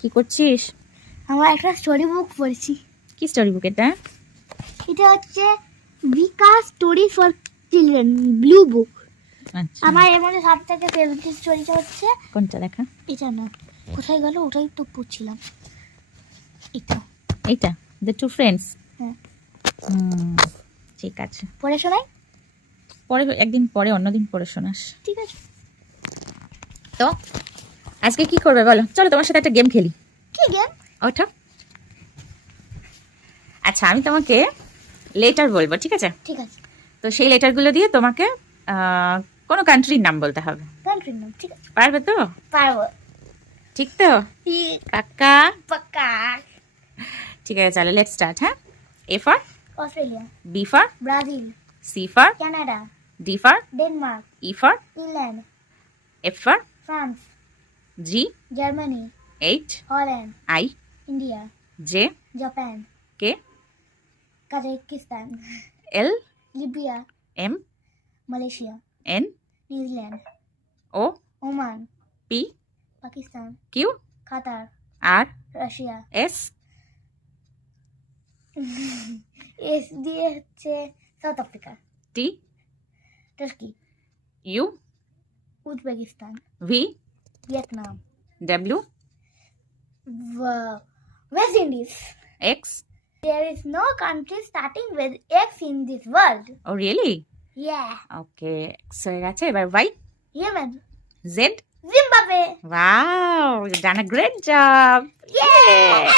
কি করছিস? আমার একটা স্টোরি বুক পড়ছি। কি স্টোরি বুক এটা? এটা হচ্ছে Bikash story for children blue book আমার এর মধ্যে সব থেকে ফেভারিট স্টোরিটা হচ্ছে কোনটা দেখা এটা না। কোথায় গেল? ওটাই তো পড়ছিলাম। এটা। এইটা? দ্য টু ফ্রেন্ডস হ্যাঁ। ঠিক আছে। পড়ে শোনাই? পরে একদিন পরে অন্যদিন পরে শোনাস। ঠিক আছে। তো আজকে কি করবে বলো? চলো তোমার সাথে একটা গেম খেলি। কি গেম ওঠো। আচ্ছা আমি তোমাকে লেটার বলব ঠিক আছে? ঠিক আছে। তো সেই লেটারগুলো দিয়ে তোমাকে কোনো কান্ট্রির নাম বলতে হবে। কান্ট্রি নাম ঠিক আছে। পারবে তো? পারব। ঠিক তো? ঠিক কাকা পাক্কা। ঠিক আছে চলো লেট স্টার্ট হ্যাঁ? A for Australia. B for Brazil. C for Canada. D for Denmark. E for England. F for France. G? Germany. H? Holland. I? India. J? Japan. K? Kazakhstan. L? Libya. M? Malaysia. N? New Zealand. O? Oman. P? Pakistan. Q? Qatar. R? Russia. S? S দিয়ে হচ্ছে South Africa. T? Turkey. U? Uzbekistan. V? Vietnam. W? West Indies. X? There is no country starting with X in this world. Oh, really? Yeah. Okay. So, that's it. Bye bye. Yemen. Z? Zimbabwe. Wow. You've done a great job. Yeah.